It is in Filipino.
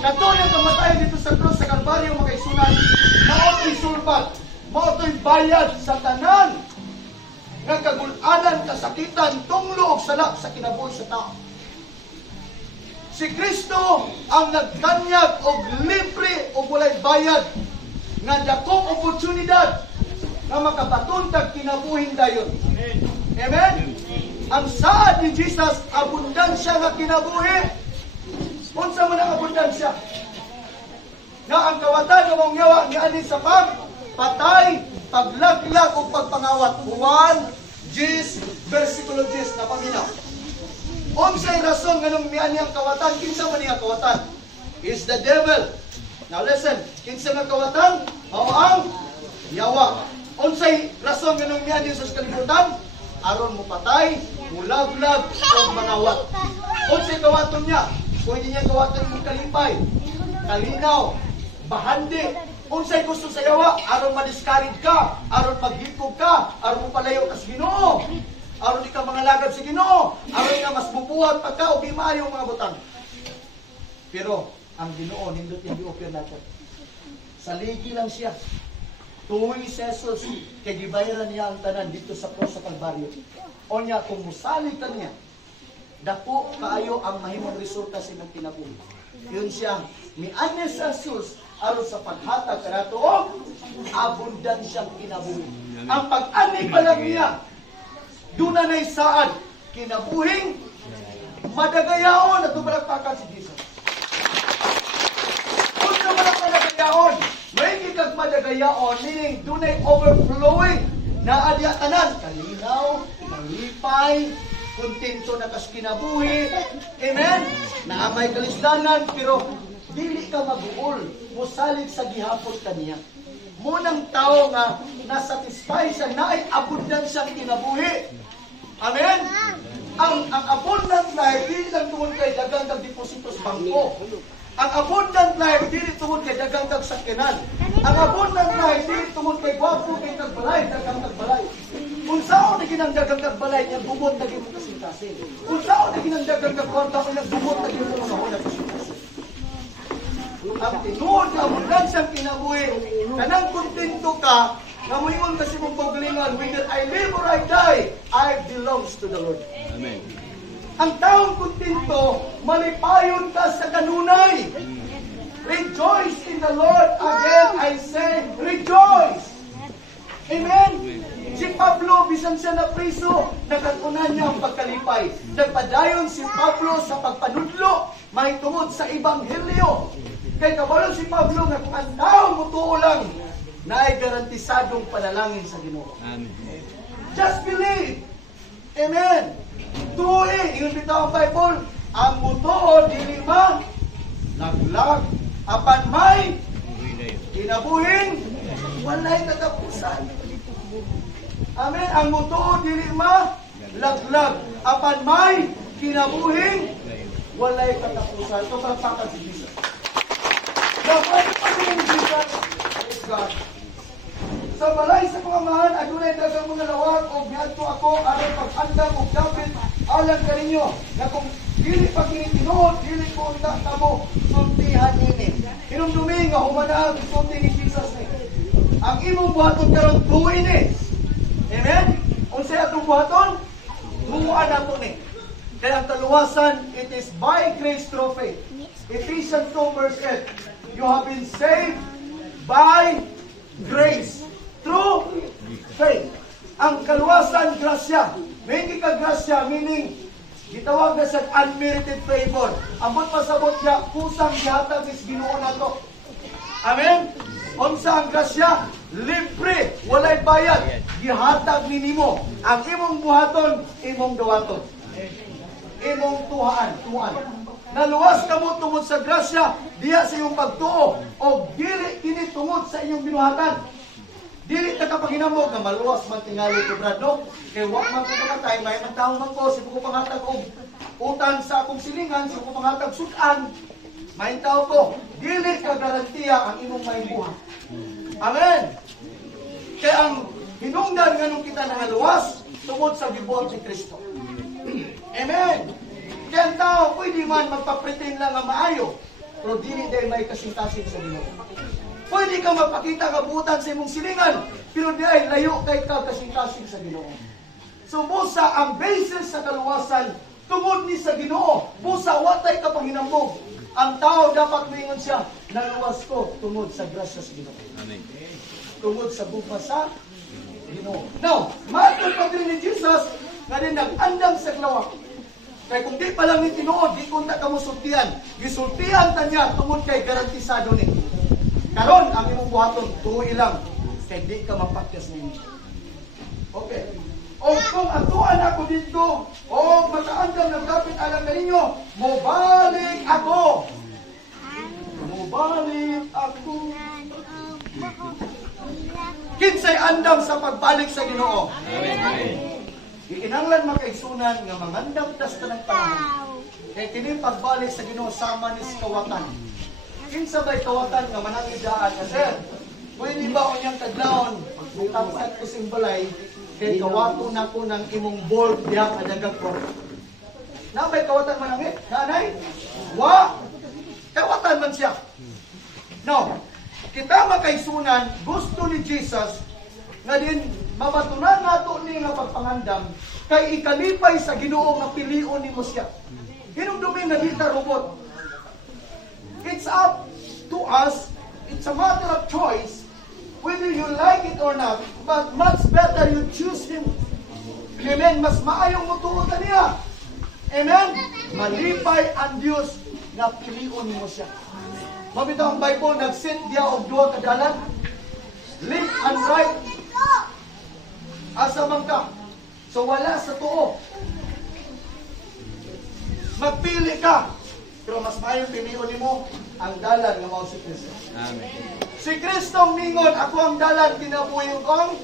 Katuyang kamatayan dito sa krus sa Kalbaryo mga kaigsunan, mao'y sulbat, mao'y bayad sa tanan nga kagul-anan, kasakitan, tunglo ug sala sa kinabuhi sa tao. Si Kristo ang nagkanyag og libre o walay bayad nga dakong oportunidad nga makabatuntag kinabuhin dayon. Amen? Ang saad ni Jesus, abundansya nga kinabuhi. Unsa man ang abundansya? Nga ang kawatan nga mong yawa nga ani sa pagpatay, paglaglag o pagpangawat. 1 versikulo 10 na paminaw. Unsay rason nganong miani ang kawatan? Kinsa man ang kawatan? Is the devil. Now listen, kinsa nga kawatan? Mao ang yawa. Unsay rason nganong miani sa kalibutan? Aron mo patay, mulaglag o mangawat. Unsay kawaton niya? Pwede niya kawaton mong kalipay, kalinaw, bahandi. Unsay gusto sa yawa? Aron ma-discourage ka, aron maghikog ka, aron mo palayo ka sa Ginoo. Aron di ka mga lagad sa Ginoo, aron ka mas bubuhat pagka o bimayo mga butang. Pero ang Ginoo nindot yung di-offer natin. Saligi lang siya. Tuwing si Jesus, kay gibayaran niya ang tanan dito sa cross sa Kalbaryo. O niya, kung musalig ka niya, dako kaayo ang mahimong resulta sa imong kinabuhi. Yun siya, miani sa Jesus, aron sa paghatag kanato og abundansyang kinabuhi. Ang pag-ani pa lang niya, dunay saad kinabuhing madagayaon at tumalakpakan si Jesus. Kung sa madagayaon, may kag madagayaon, meaning dunay overflowing na adya tanan, kalinaw, malipay, kontento na kas kinabuhi. Amen? Naamay kalisdanan, pero dili ka mabuol, musalig sa gihapon kaniya. Munang tao nga nasatisfy siya na ay abundansya kinabuhi. Amen? Ang abundant life, dili lang tungod kay dagang kag deposito sa bangko. Ang abundant life, dili tungod kay dagang kag sakyanan. Ang abundant life, dili tungod kay gwapo kay kag balay, dagang kag balay. Kung saan na ginang dagang kag balay, niya bubot na ginang kasintasin. Kung saan na ginang dagang kag kwarta, niya bubot na ginang mga kasintasin. Ang tinuod na abundansya kinabuhi, kanang kontento ka, nga mo ingon kasi mong paglingon, whether I live or I die, I belongs to the Lord. Amen. Ang taong kontento, malipayon ka sa kanunay. Rejoice in the Lord. Again, I say, rejoice. Amen? Si Pablo, bisan siya na priso, nagkatunan niya ang pagkalipay. Nagpadayon si Pablo sa pagpanudlo, mahitungod sa Ebanghelyo. Kaya kabalon si Pablo nga kung ang taong mutuo lang, na ay garantisadong panalangin sa Ginoo. Amen. Just believe. Amen. Tuwi, yun bitaw ang Bible, ang mutuo dili ma laglag apan may kinabuhing walay katapusan. Amen. Ang mutuo dili ma laglag apan may kinabuhing walay katapusan. Ito pagpakan si Jesus. Dapat pa yung Jesus. Praise God. Sa balay sa pangamahan, adunay dagang mga lawag o biadto ako aron pag-andam og dapit alang kaninyo na kung dili pa kini tinuod, dili ko unta kamo sultihan ini. Hinumdumi nga humana ang sulti ni Jesus ni. Ang imong buhaton karon tuwi ni. Amen? Unsay atong buhaton? Tuwa nato ni. Kaya ang kaluwasan, it is by grace through faith. Ephesians 2 verse 8. You have been saved by grace. Through faith. Ang kaluwasan, grasya. May ka grasya, meaning, gitawag na sa unmerited favor. Ambot pasabot niya, kusang gihatag is Ginoo nato. Amen? Unsa ang grasya? Libre, walay bayad. Gihatag ni nimo. Ang imong buhaton, imong dawaton. Imong tuhaan. Naluwas ka mo tungod sa grasya, diya sa iyong pagtuo, o dili kini tungod sa iyong binuhatan. Dili ta kapaginamog na maluwas man tingali ko brad no. Kay wa man ko patay may man tawo man ko si ko pangatag og utang sa akong silingan, si ko pangatag sudan. May tao ko, dili ka garantiya ang imong mahibuhat. Amen. Kaya ang hinungdan nganong kita nangaluwas tungod sa gibuhat ni Kristo. Amen. Kaya ang tao pwede man magpapretain lang nga maayo. pero dili dahil may kasing-kasing sa Ginoo. Pwede ka magpakita nga buutan sa imong silingan, pero di ay layo kay ka kasing-kasing sa Ginoo. So busa ang basis sa kaluwasan tungod ni sa Ginoo. Busa watay ka panghinambog. Ang tao dapat moingon siya, naluwas ko tungod sa grasya sa Ginoo. Amen. Tungod sa bupas sa Ginoo. Now, matod pa din ni Jesus nga din nag-andam sa klawak. Kaya kung di pa lang ni tinuod, di kung ka mo sultihan. Gisultihan ta niya tungod kay garantisado ni. Karon ang imong buhaton, tuloy lang. Kay di ka mapakyas ninyo. Okay. O kung atuan ako dito, o makaandam ng kapit alam na ninyo, mubalik ako. Mubalik ako. Kinsay andam sa pagbalik sa Ginoo. Amen. Ikinanglan makaigsunan nga mangandam tas tanang panahon. Kay kini pagbalik sa Ginoo sama ni kawatan. Kinsa bay kawatan nga manangidaan nga sir? Pwede ba unyang kadlawon pagtapsat ko sing balay kay kawato nako ng imong board diha kadagag ko. Na bay kawatan manangit? Nanay? Wa kawatan man siya. No. Kita makaigsunan gusto ni Jesus nga din mabatunan nato ni nga pagpangandam kay ikalipay sa Ginoo nga pilion nimo siya. Hinumdumi nga di ta robot. It's up to us. It's a matter of choice whether you like it or not. But much better you choose Him. Amen. Mas maayong mutuod na niya. Amen. Malipay ang Dios nga pilion nimo siya. Mabitaw ang Bible nag-set diya og duha ka dalan. Left and right. Asa man ka. So wala sa tuo. Magpili ka. Pero mas maayong pilion nimo ang dalan nga mao si Kristo. Amen. Si Kristo mingon, ako ang dalan kinabuhi kong